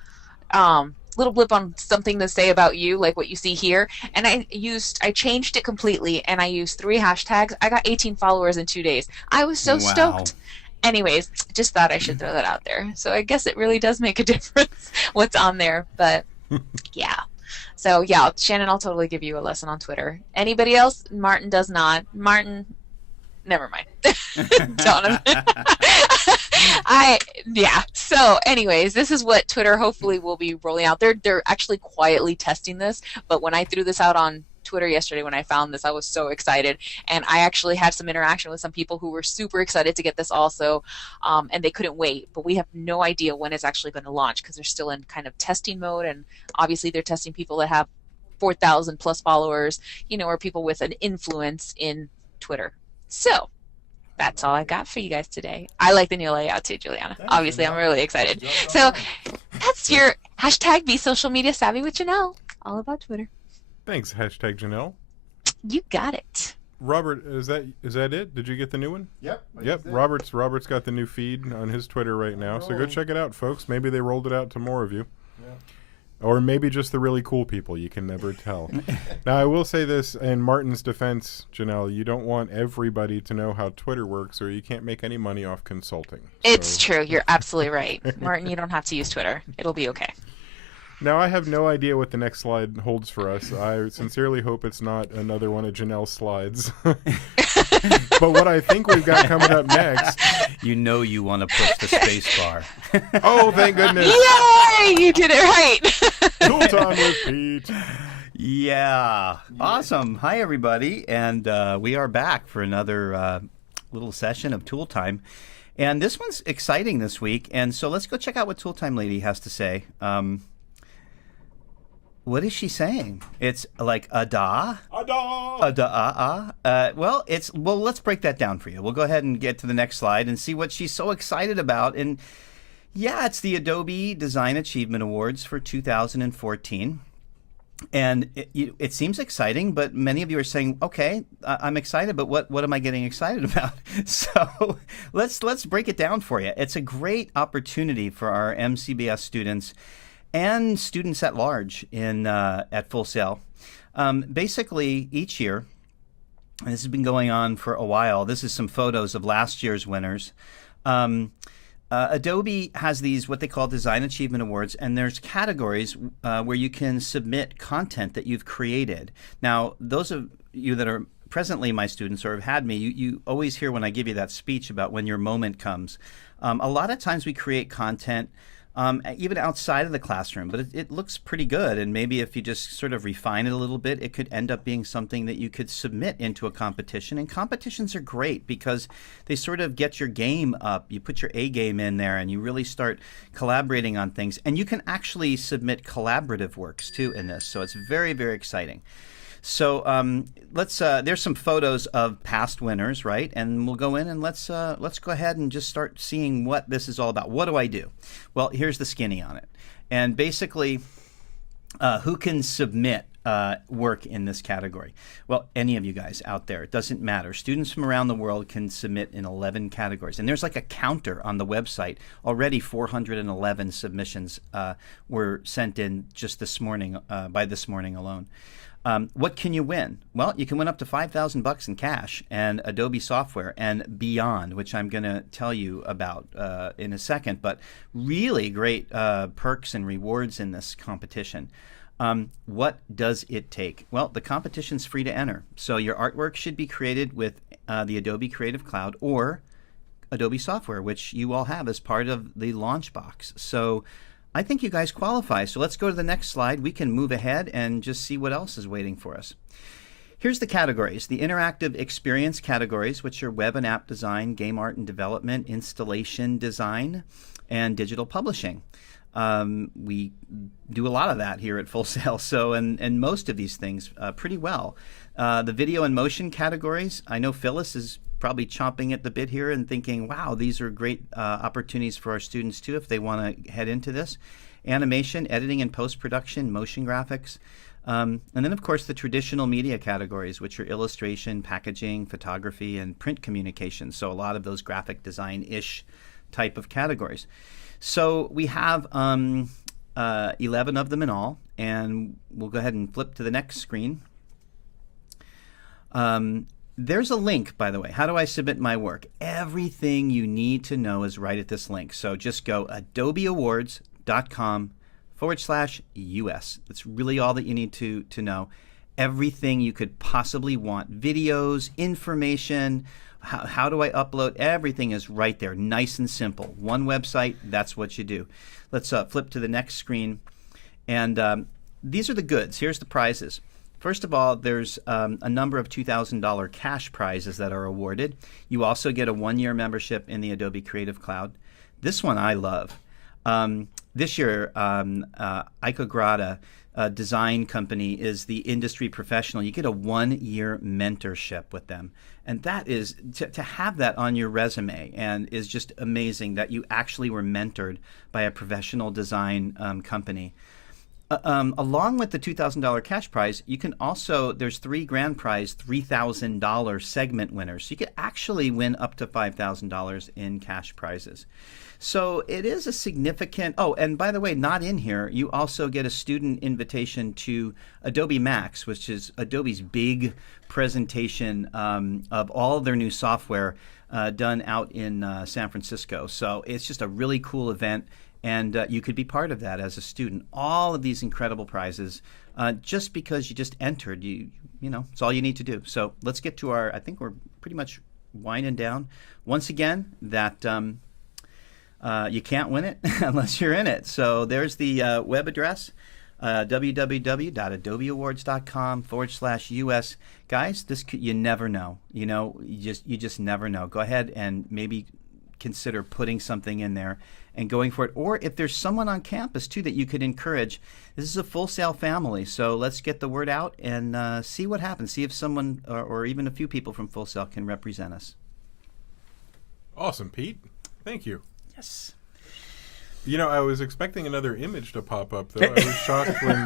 blip on something to say about you, like what you see here, and I changed it completely, and I used 3 hashtags. I got 18 followers in 2 days. I was so stoked. Anyways, just thought I should throw that out there. So I guess it really does make a difference what's on there, but yeah. So yeah, Shannon, I'll totally give you a lesson on Twitter. Anybody else? Martin does not. Martin, never mind. Donovan. So anyways, this is what Twitter hopefully will be rolling out. They're actually quietly testing this, but when I threw this out on Twitter yesterday, when I found this, I was so excited, and I actually had some interaction with some people who were super excited to get this also, and they couldn't wait. But we have no idea when it's actually going to launch, because they're still in kind of testing mode, and obviously they're testing people that have 4,000 plus followers, you know, or people with an influence in Twitter. So that's all I got for you guys today. I like the new layout too, Juliana. Obviously, I'm really excited. So that's your hashtag Be Social Media Savvy with Janelle, all about Twitter. Thanks, hashtag Janelle. You got it. Robert, is that it? Did you get the new one? Yep. Yep. Robert's got the new feed on his Twitter right now, so go check it out, folks. Maybe they rolled it out to more of you. Yeah. Or maybe just the really cool people. You can never tell. Now, I will say this in Martin's defense, Janelle, you don't want everybody to know how Twitter works, or you can't make any money off consulting. It's true. You're absolutely right. Martin, you don't have to use Twitter. It'll be okay. Now, I have no idea what the next slide holds for us. I sincerely hope it's not another one of Janelle's slides. But what I think we've got coming up next... You know you want to push the space bar. Oh, thank goodness. Yay! You did it right. Tool time with Pete. Yeah. Awesome. Hi, everybody. And we are back for another little session of Tool Time. And this one's exciting this week. And so let's go check out what Tool Time Lady has to say. What is she saying? It's like a-da? Well, let's break that down for you. We'll go ahead and get to the next slide and see what she's so excited about. And yeah, it's the Adobe Design Achievement Awards for 2014. And it seems exciting, but many of you are saying, okay, I'm excited, but what am I getting excited about? So let's break it down for you. It's a great opportunity for our MCBS students and students at large at Full Sail. Basically, each year, and this has been going on for a while, this is some photos of last year's winners. Adobe has these, what they call Design Achievement Awards, and there's categories where you can submit content that you've created. Now, those of you that are presently my students or have had me, you always hear when I give you that speech about when your moment comes. A lot of times we create content even outside of the classroom, but it looks pretty good. And maybe if you just sort of refine it a little bit, it could end up being something that you could submit into a competition. And competitions are great because they sort of get your game up. You put your A game in there and you really start collaborating on things. And you can actually submit collaborative works too in this. So it's very, very exciting. So there's some photos of past winners, right? And we'll go in and let's go ahead and just start seeing what this is all about. What do I do? Well, here's the skinny on it. And basically, who can submit work in this category? Well, any of you guys out there. It doesn't matter. Students from around the world can submit in 11 categories. And there's like a counter on the website. Already 411 submissions were sent in just this morning, by this morning alone. What can you win? Well, you can win up to $5,000 in cash and Adobe software and beyond, which I'm going to tell you about in a second. But really great perks and rewards in this competition. What does it take? Well, the competition's free to enter. So your artwork should be created with the Adobe Creative Cloud or Adobe software, which you all have as part of the launch box. So I think you guys qualify. So let's go to the next slide. We can move ahead and just see what else is waiting for us. Here's the categories. The interactive experience categories, which are web and app design, game art and development, installation design, and digital publishing. We do a lot of that here at Full Sail, so and most of these things pretty well. The video and motion categories, I know Phyllis is probably chomping at the bit here and thinking, wow, these are great opportunities for our students too if they want to head into this. Animation, editing and post-production, motion graphics. And then, of course, the traditional media categories, which are illustration, packaging, photography, and print communication. So a lot of those graphic design-ish type of categories. So we have 11 of them in all, and we'll go ahead and flip to the next screen. There's a link, by the way. How do I submit my work? Everything you need to know is right at this link. So just go adobeawards.com/US. That's really all that you need to know. Everything you could possibly want. Videos, information, how do I upload? Everything is right there. Nice and simple. One website, that's what you do. Let's flip to the next screen. And these are the goods. Here's the prizes. First of all, there's a number of $2,000 cash prizes that are awarded. You also get a one-year membership in the Adobe Creative Cloud. This one I love. This year, Icograta design company is the industry professional. You get a one-year mentorship with them. And that is, to have that on your resume and is just amazing that you actually were mentored by a professional design company. Along with the $2,000 cash prize, you can also, there's 3 grand prize, $3,000 segment winners. So you could actually win up to $5,000 in cash prizes. So it is a significant, oh, and by the way, not in here, you also get a student invitation to Adobe Max, which is Adobe's big presentation of all of their new software done out in San Francisco. So it's just a really cool event. And you could be part of that as a student. All of these incredible prizes, just because you just entered, you know, it's all you need to do. So let's get to our, I think we're pretty much winding down. Once again, that you can't win it unless you're in it. So there's the web address, www.adobeawards.com/US. Guys, this could, you never know. You know, you just never know. Go ahead and maybe consider putting something in there and going for it. Or if there's someone on campus too that you could encourage, this is a Full Sail family, so let's get the word out and see what happens. See if someone or even a few people from Full Sail can represent us. Awesome, Pete. Thank you. Yes. You know, I was expecting another image to pop up, though. I was shocked when...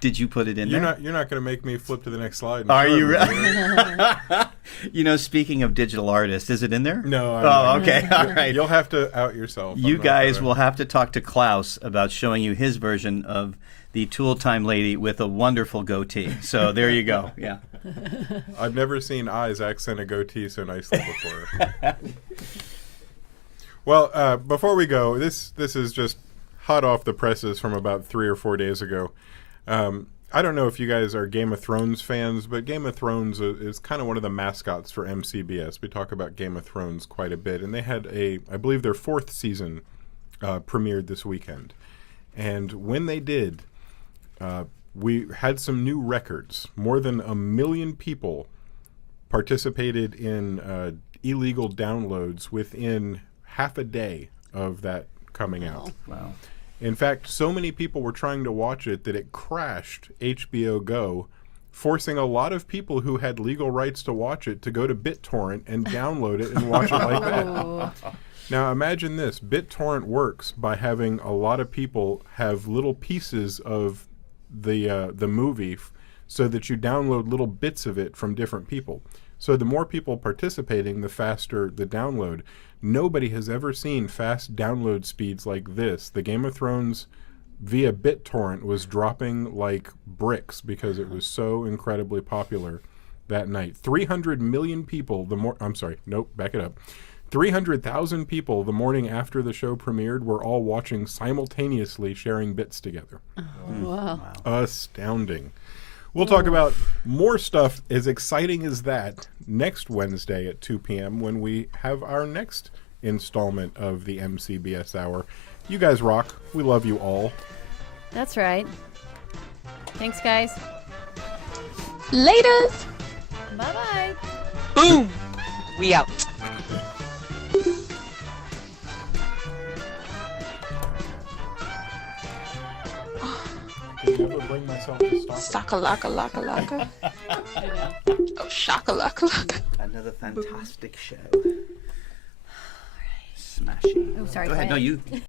Did you put it in there? You're not going to make me flip to the next slide. Are you really? You know, speaking of digital artists, is it in there? No. Okay. All right. You'll have to out yourself. You guys will have to talk to Klaus about showing you his version of the Tool Time lady with a wonderful goatee. So there you go. Yeah. I've never seen eyes accent a goatee so nicely before. Well, before we go, this is just hot off the presses from about 3 or 4 days ago. I don't know if you guys are Game of Thrones fans, but Game of Thrones is kind of one of the mascots for MCBS. We talk about Game of Thrones quite a bit, and they had I believe their 4th season premiered this weekend. And when they did, we had some new records. More than 1 million people participated in illegal downloads within half a day of that coming out. Wow. In fact, so many people were trying to watch it that it crashed HBO Go, forcing a lot of people who had legal rights to watch it to go to BitTorrent and download it and watch it like that. Now imagine this. BitTorrent works by having a lot of people have little pieces of the movie so that you download little bits of it from different people. So the more people participating, the faster the download. Nobody has ever seen fast download speeds like this. The Game of Thrones via BitTorrent was dropping like bricks because it was so incredibly popular that night. 300 million people back it up. 300,000 people the morning after the show premiered were all watching simultaneously, sharing bits together. Wow. Astounding. We'll talk about more stuff as exciting as that next Wednesday at 2 p.m. when we have our next installment of the MCBS Hour. You guys rock. We love you all. That's right. Thanks, guys. Laters. Bye-bye. Boom. We out. I can never bring myself to stop it. Sakalaka. Oh, shakalaka. Another fantastic show. Smashing. Oh, sorry. Go ahead. go No, ahead. you.